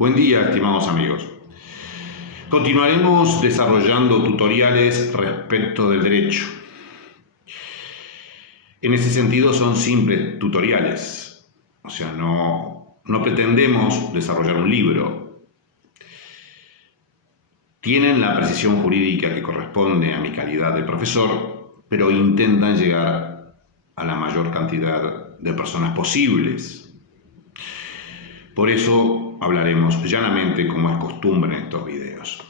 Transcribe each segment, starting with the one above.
Buen día, estimados amigos. Continuaremos desarrollando tutoriales respecto del derecho. En ese sentido son simples tutoriales. O sea, no pretendemos desarrollar un libro. Tienen la precisión jurídica que corresponde a mi calidad de profesor, pero intentan llegar a la mayor cantidad de personas posibles. Por eso hablaremos llanamente, como es costumbre en estos videos.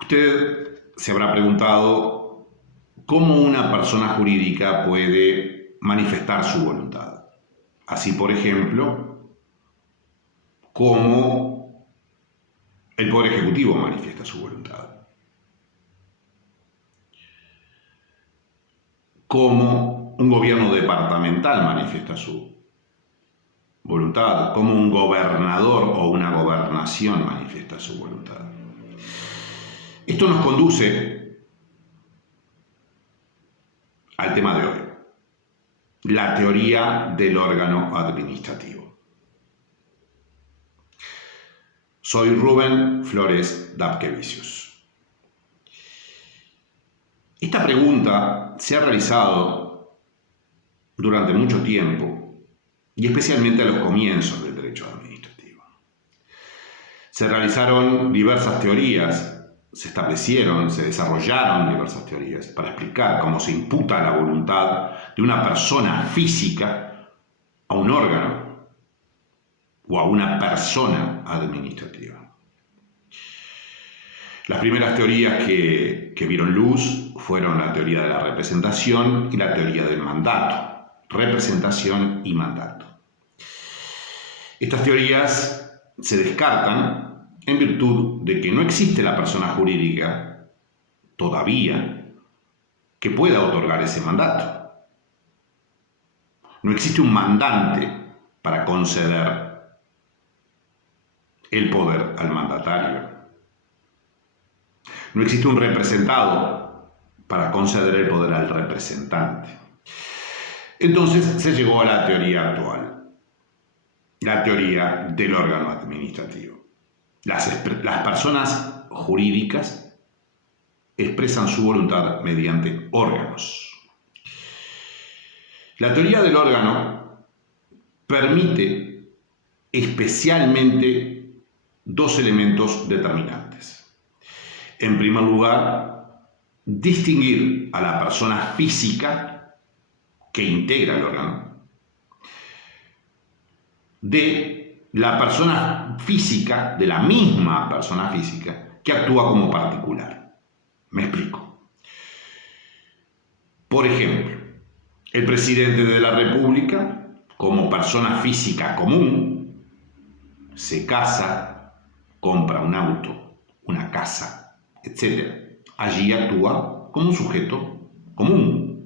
Usted se habrá preguntado cómo una persona jurídica puede manifestar su voluntad. Así, por ejemplo, cómo el Poder Ejecutivo manifiesta su voluntad. Cómo un gobierno departamental manifiesta su voluntad, cómo un gobernador o una gobernación manifiesta su voluntad. Esto nos conduce al tema de hoy, la teoría del órgano administrativo. Soy Rubén Flores Dapkevicius. Esta pregunta se ha realizado durante mucho tiempo y especialmente a los comienzos del derecho administrativo. Se realizaron diversas teorías, se establecieron, se desarrollaron diversas teorías para explicar cómo se imputa la voluntad de una persona física a un órgano o a una persona administrativa. Las primeras teorías que vieron luz fueron la teoría de la representación y la teoría del mandato. Representación y mandato. Estas teorías se descartan en virtud de que no existe la persona jurídica todavía que pueda otorgar ese mandato. No existe un mandante para conceder el poder al mandatario. No existe un representado para conceder el poder al representante. Entonces se llegó a la teoría actual, la teoría del órgano administrativo. Las personas jurídicas expresan su voluntad mediante órganos. La teoría del órgano permite especialmente dos elementos determinantes. En primer lugar, distinguir a la persona física que integra el órgano de la persona física, de la misma persona física que actúa como particular. Me explico. Por ejemplo, el presidente de la República, como persona física común, se casa, compra un auto, una casa, etc. Allí actúa como un sujeto común,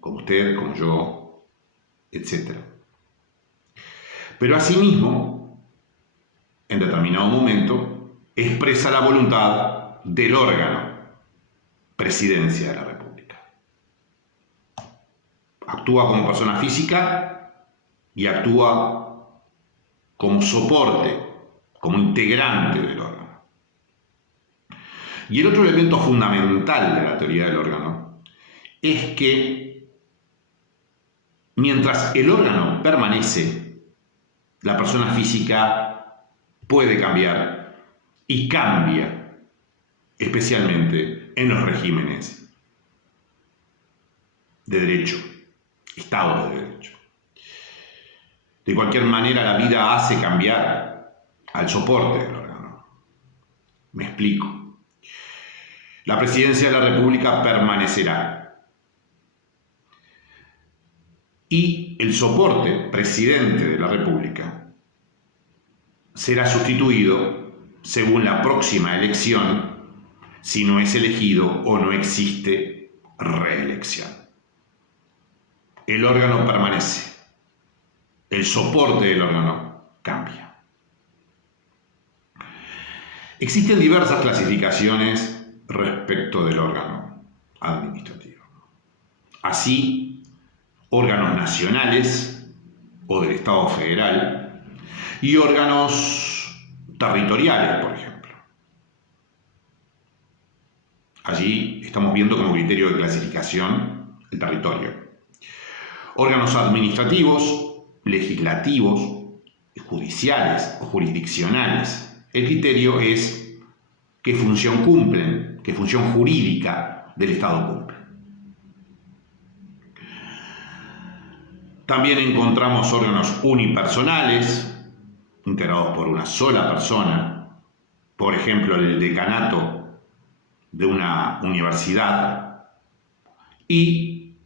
como usted, como yo, etc. Pero asimismo, en determinado momento, expresa la voluntad del órgano, Presidencia de la República. Actúa como persona física y actúa como soporte, como integrante del órgano. Y el otro elemento fundamental de la teoría del órgano es que mientras el órgano permanece, la persona física puede cambiar y cambia, especialmente en los regímenes de derecho, Estado de Derecho. De cualquier manera, la vida hace cambiar al soporte del órgano. Me explico. La Presidencia de la República permanecerá. Y el soporte, Presidente de la República, será sustituido según la próxima elección, si no es elegido o no existe reelección. El órgano permanece. El soporte del órgano cambia. Existen diversas clasificaciones respecto del órgano administrativo. Así, órganos nacionales, o del Estado federal, y órganos territoriales, por ejemplo. Allí estamos viendo como criterio de clasificación el territorio. Órganos administrativos, legislativos, judiciales o jurisdiccionales. El criterio es qué función cumplen, qué función jurídica del Estado cumplen. También encontramos órganos unipersonales, integrados por una sola persona, por ejemplo el decanato de una universidad, y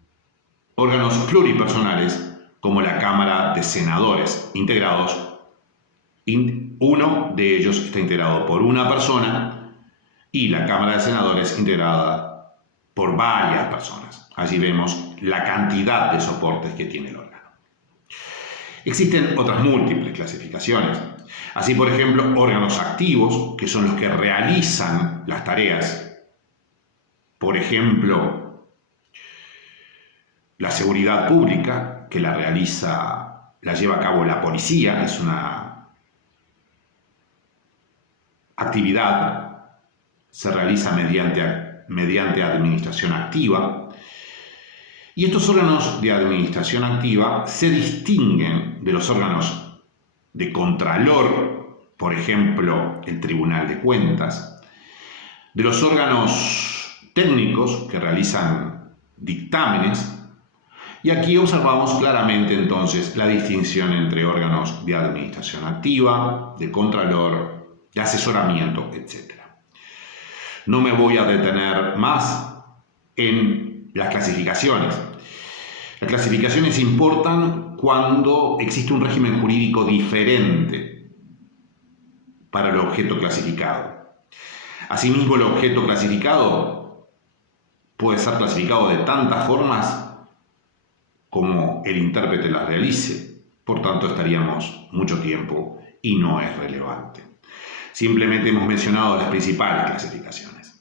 órganos pluripersonales como la Cámara de Senadores, integrados, uno de ellos está integrado por una persona y la Cámara de Senadores integrada por varias personas. Allí vemos la cantidad de soportes que tiene el órgano. Existen otras múltiples clasificaciones. Así, por ejemplo, órganos activos, que son los que realizan las tareas. Por ejemplo, la seguridad pública, que la lleva a cabo la policía, es una actividad, se realiza mediante administración activa. Y estos órganos de administración activa se distinguen de los órganos de contralor, por ejemplo, el Tribunal de Cuentas, de los órganos técnicos que realizan dictámenes, y aquí observamos claramente entonces la distinción entre órganos de administración activa, de contralor, de asesoramiento, etc. No me voy a detener más en las clasificaciones. Las clasificaciones importan cuando existe un régimen jurídico diferente para el objeto clasificado. Asimismo, el objeto clasificado puede ser clasificado de tantas formas como el intérprete las realice. Por tanto, estaríamos mucho tiempo y no es relevante. Simplemente hemos mencionado las principales clasificaciones.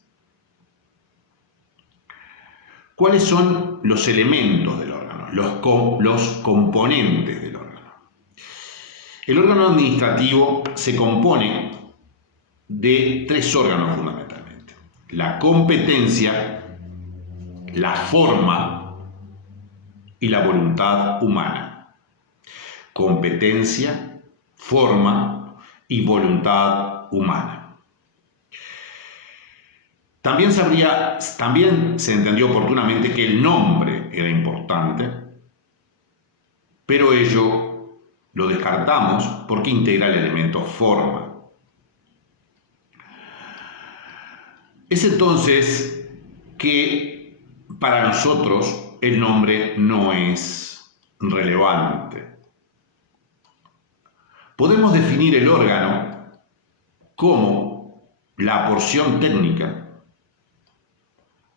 ¿Cuáles son los elementos del órgano? Los componentes del órgano. El órgano administrativo se compone de tres órganos fundamentalmente: la competencia, la forma y la voluntad humana. Competencia, forma y voluntad humana. También se entendió oportunamente que el nombre era importante, pero ello lo descartamos porque integra el elemento forma. Es entonces que para nosotros el nombre no es relevante. Podemos definir el órgano como la porción técnica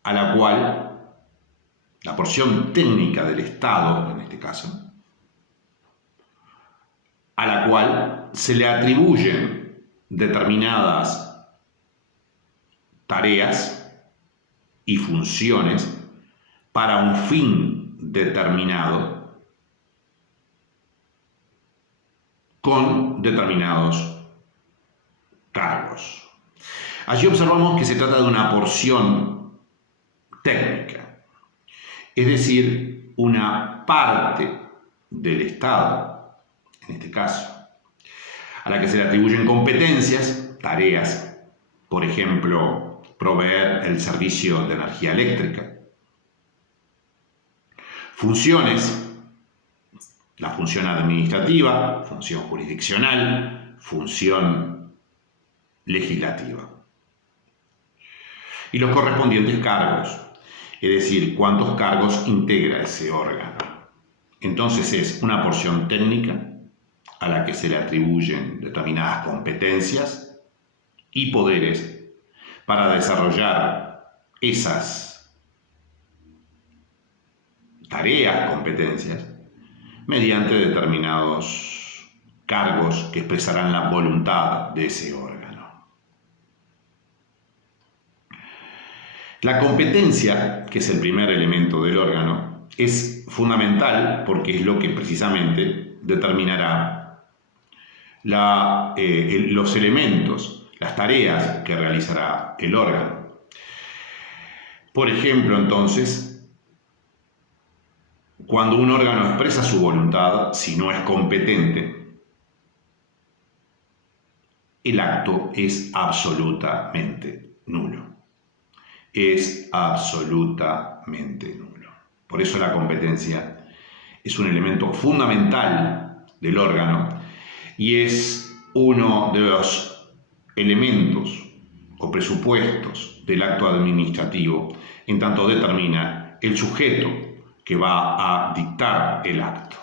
a la cual, la porción técnica del Estado, en este caso, a la cual se le atribuyen determinadas tareas y funciones para un fin determinado con determinados cargos. Allí observamos que se trata de una porción técnica, es decir, una parte del Estado, en este caso, a la que se le atribuyen competencias, tareas, por ejemplo, proveer el servicio de energía eléctrica, funciones, la función administrativa, función jurisdiccional, función legislativa, y los correspondientes cargos, es decir, cuántos cargos integra ese órgano. Entonces es una porción técnica a la que se le atribuyen determinadas competencias y poderes para desarrollar esas tareas, competencias, mediante determinados cargos que expresarán la voluntad de ese órgano. La competencia, que es el primer elemento del órgano, es fundamental porque es lo que precisamente determinará los elementos, las tareas que realizará el órgano. Por ejemplo, entonces, cuando un órgano expresa su voluntad, si no es competente, el acto es absolutamente nulo. Es absolutamente nulo. Por eso la competencia es un elemento fundamental del órgano y es uno de los elementos o presupuestos del acto administrativo, en tanto determina el sujeto que va a dictar el acto.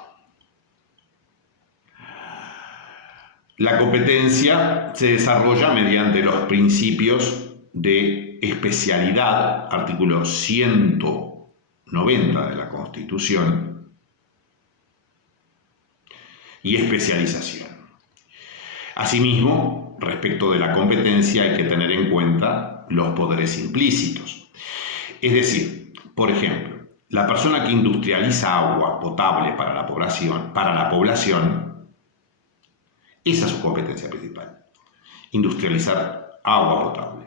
La competencia se desarrolla mediante los principios de especialidad, artículo 190 de la Constitución, y especialización. Asimismo, respecto de la competencia hay que tener en cuenta los poderes implícitos. Es decir, por ejemplo, la persona que industrializa agua potable para la población, esa es su competencia principal, industrializar agua potable.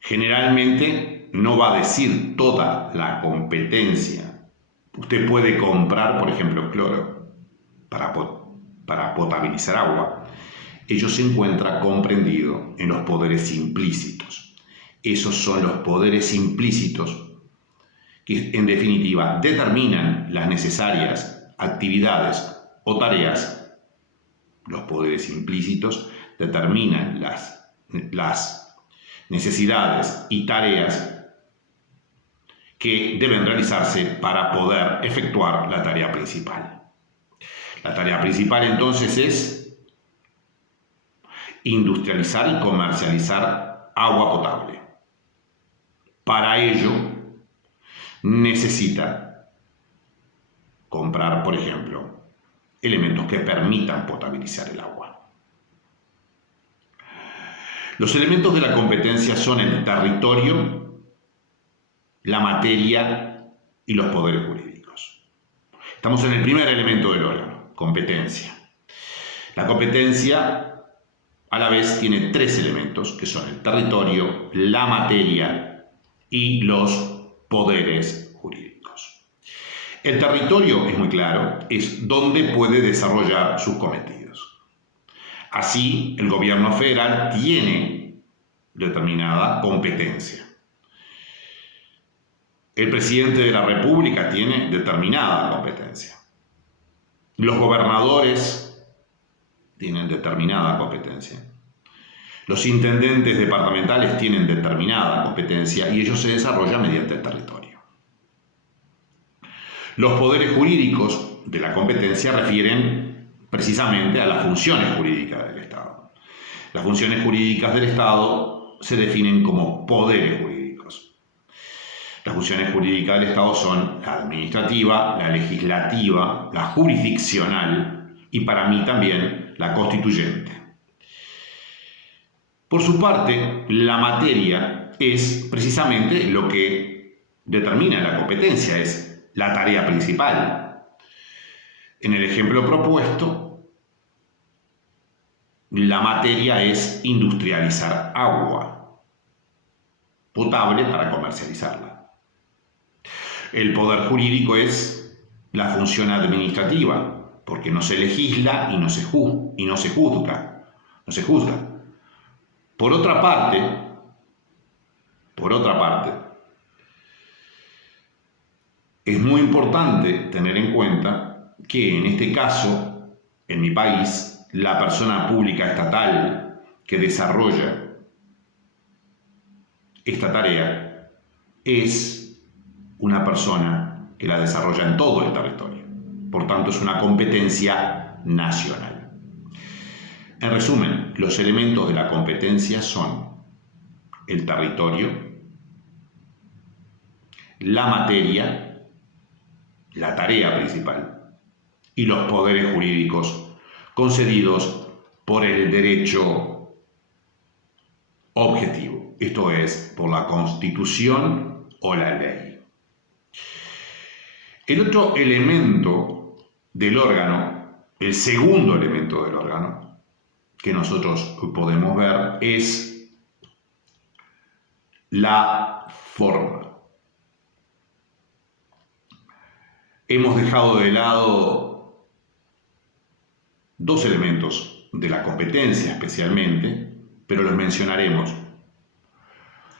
Generalmente no va a decir toda la competencia. Usted puede comprar, por ejemplo, cloro para potabilizar agua. Ello se encuentra comprendido en los poderes implícitos. Esos son los poderes implícitos que, en definitiva, determinan las necesarias actividades o tareas. Los poderes implícitos determinan las necesidades y tareas que deben realizarse para poder efectuar la tarea principal. La tarea principal entonces es industrializar y comercializar agua potable. Para ello necesita comprar, por ejemplo, elementos que permitan potabilizar el agua. Los elementos de la competencia son el territorio, la materia y los poderes jurídicos. Estamos en el primer elemento del órgano, competencia. La competencia a la vez tiene tres elementos que son el territorio, la materia y los poderes jurídicos. El territorio es muy claro, es donde puede desarrollar sus cometidos. Así, el gobierno federal tiene determinada competencia. El presidente de la República tiene determinada competencia. Los gobernadores tienen determinada competencia. Los intendentes departamentales tienen determinada competencia y ello se desarrolla mediante el territorio. Los poderes jurídicos de la competencia refieren precisamente a las funciones jurídicas del Estado. Las funciones jurídicas del Estado se definen como poderes jurídicos. Las funciones jurídicas del Estado son la administrativa, la legislativa, la jurisdiccional y para mí también la constituyente. Por su parte, la materia es precisamente lo que determina la competencia, es la tarea principal. En el ejemplo propuesto, la materia es industrializar agua potable para comercializarla. El poder jurídico es la función administrativa, porque no se legisla y no se juzga. Por otra parte, es muy importante tener en cuenta que en este caso, en mi país, la persona pública estatal que desarrolla esta tarea es una persona que la desarrolla en todo el territorio. Por tanto, es una competencia nacional. En resumen, los elementos de la competencia son el territorio, la materia, la tarea principal y los poderes jurídicos concedidos por el derecho objetivo, esto es, por la Constitución o la ley. El otro elemento del órgano, el segundo elemento del órgano que nosotros podemos ver es la forma. Hemos dejado de lado dos elementos de la competencia especialmente, pero los mencionaremos.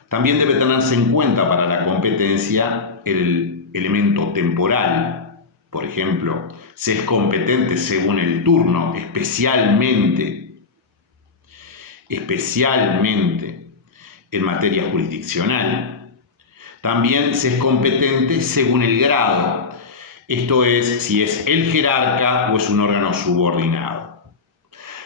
También debe tenerse en cuenta para la competencia el elemento temporal. Por ejemplo, se es competente según el turno, especialmente en materia jurisdiccional. También se es competente según el grado, esto es, si es el jerarca o es un órgano subordinado.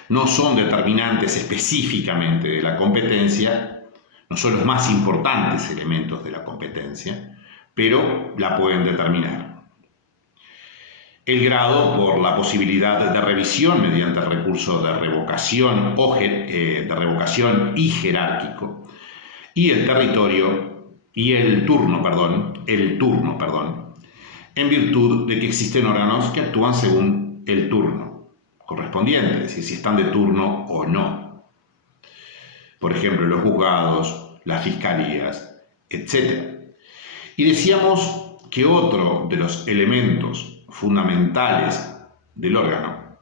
No son determinantes específicamente de la competencia, no son los más importantes elementos de la competencia, pero la pueden determinar. El grado por la posibilidad de revisión mediante el recurso de revocación y jerárquico, y el turno, en virtud de que existen órganos que actúan según el turno correspondiente, es decir, si están de turno o no. Por ejemplo, los juzgados, las fiscalías, etc. Y decíamos que otro de los elementos fundamentales del órgano,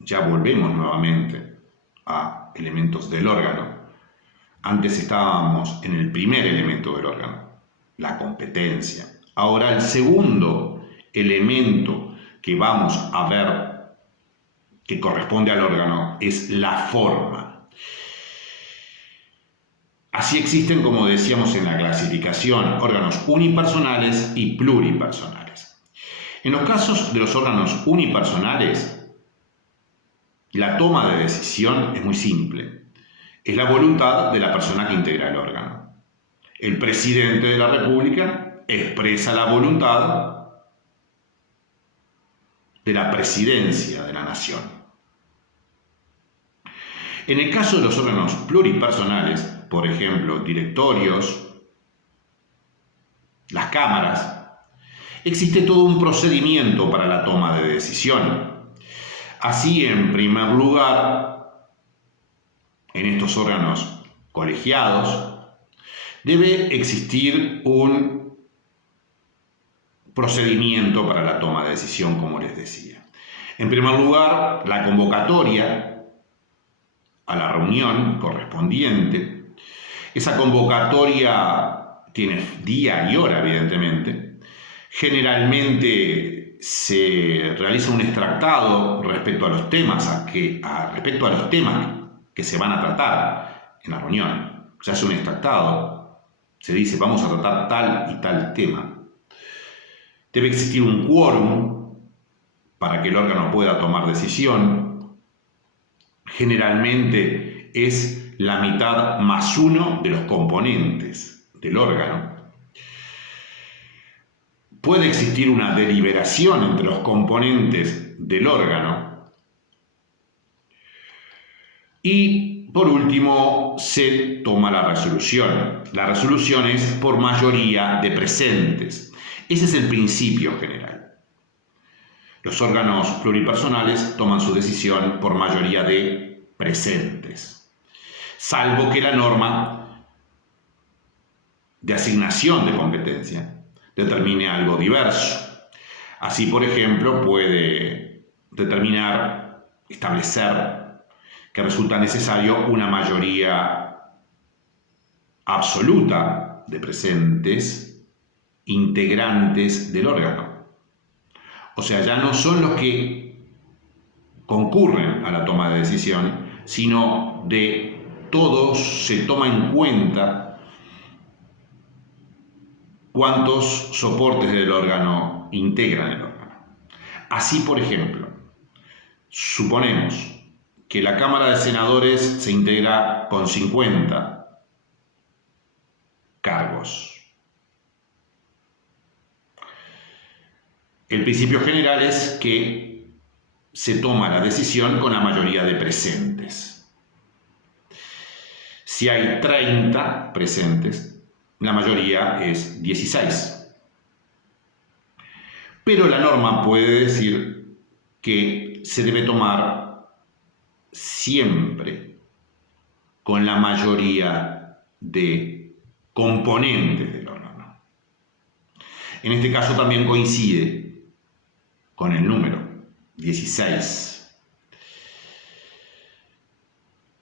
ya volvemos nuevamente a elementos del órgano, antes estábamos en el primer elemento del órgano, la competencia. Ahora el segundo elemento que vamos a ver que corresponde al órgano es la forma. Así existen, como decíamos en la clasificación, órganos unipersonales y pluripersonales. En los casos de los órganos unipersonales, la toma de decisión es muy simple. Es la voluntad de la persona que integra el órgano. El presidente de la República expresa la voluntad de la presidencia de la nación. En el caso de los órganos pluripersonales, por ejemplo, directorios, las cámaras, existe todo un procedimiento para la toma de decisión. Así, en primer lugar, en estos órganos colegiados, debe existir un procedimiento para la toma de decisión, como les decía. En primer lugar, la convocatoria a la reunión correspondiente. Esa convocatoria tiene día y hora, evidentemente. Generalmente se realiza un extractado respecto a los temas que se van a tratar en la reunión. Se hace un extractado, se dice vamos a tratar tal y tal tema. Debe existir un quórum para que el órgano pueda tomar decisión. Generalmente es la mitad más uno de los componentes del órgano. Puede existir una deliberación entre los componentes del órgano. Y por último, se toma la resolución. La resolución es por mayoría de presentes. Ese es el principio general. Los órganos pluripersonales toman su decisión por mayoría de presentes, salvo que la norma de asignación de competencia determine algo diverso. Así, por ejemplo, puede establecer que resulta necesario una mayoría absoluta de presentes integrantes del órgano. O sea, ya no son los que concurren a la toma de decisión, sino de todos se toma en cuenta cuántos soportes del órgano integran el órgano. Así, por ejemplo, suponemos que la Cámara de Senadores se integra con 50 cargos. El principio general es que se toma la decisión con la mayoría de presentes. Si hay 30 presentes, la mayoría es 16. Pero la norma puede decir que se debe tomar siempre con la mayoría de componentes del órgano. En este caso también coincide con el número 16.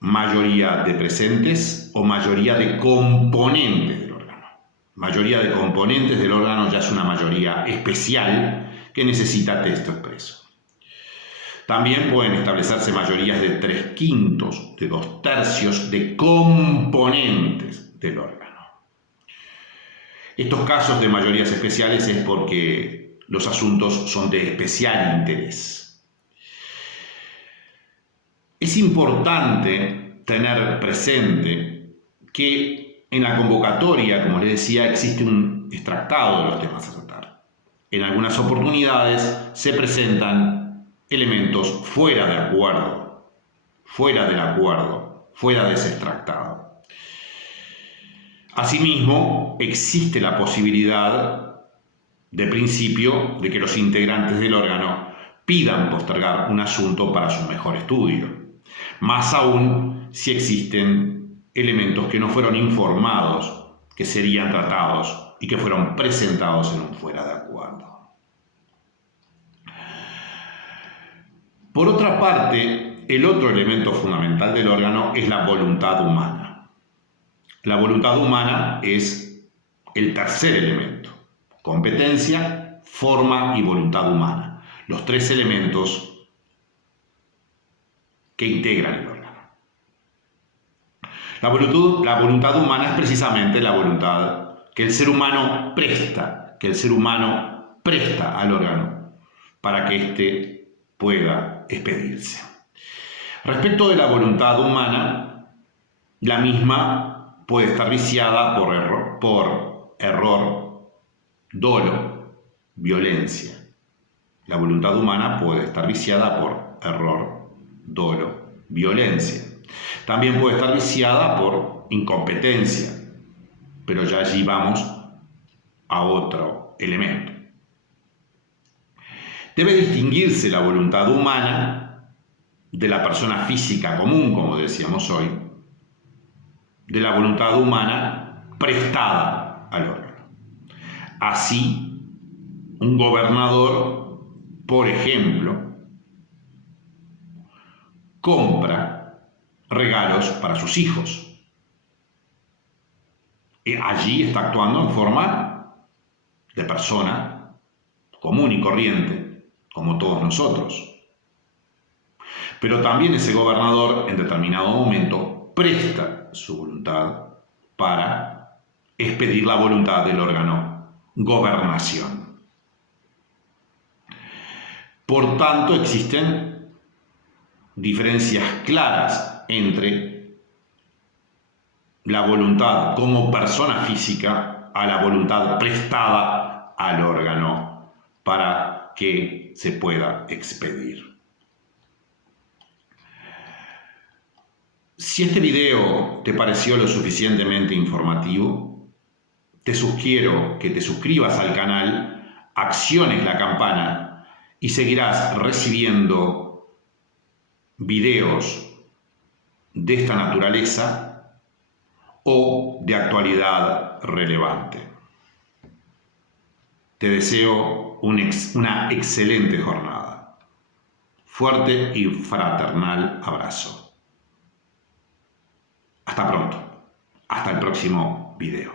Mayoría de presentes o mayoría de componentes del órgano. Mayoría de componentes del órgano ya es una mayoría especial que necesita texto expreso. También pueden establecerse mayorías de 3/5, de 2/3 de componentes del órgano. Estos casos de mayorías especiales es porque los asuntos son de especial interés. Es importante tener presente que en la convocatoria, como les decía, existe un extractado de los temas a tratar. En algunas oportunidades se presentan elementos fuera del acuerdo, fuera de ese extractado. Asimismo, existe la posibilidad, de principio, de que los integrantes del órgano pidan postergar un asunto para su mejor estudio. Más aún si existen elementos que no fueron informados, que serían tratados y que fueron presentados en un fuera de acuerdo. Por otra parte, el otro elemento fundamental del órgano es la voluntad humana. La voluntad humana es el tercer elemento: competencia, forma y voluntad humana. Los tres elementos que integran el órgano. La voluntad humana es precisamente la voluntad que el ser humano presta, al órgano para que éste pueda expedirse. Respecto de la voluntad humana, la misma puede estar viciada por error, dolo, violencia. La voluntad humana puede estar viciada por error, dolo, violencia. También puede estar viciada por incompetencia, pero ya allí vamos a otro elemento. Debe distinguirse la voluntad humana de la persona física común, como decíamos hoy, de la voluntad humana prestada al órgano. Así, un gobernador, por ejemplo, compra regalos para sus hijos. Y allí está actuando en forma de persona común y corriente, como todos nosotros. Pero también ese gobernador en determinado momento presta su voluntad para expedir la voluntad del órgano gobernación. Por tanto, existen diferencias claras entre la voluntad como persona física a la voluntad prestada al órgano para que se pueda expedir. Si este video te pareció lo suficientemente informativo, te sugiero que te suscribas al canal, acciones la campana y seguirás recibiendo videos de esta naturaleza o de actualidad relevante. Te deseo una excelente jornada. Fuerte y fraternal abrazo. Hasta pronto. Hasta el próximo video.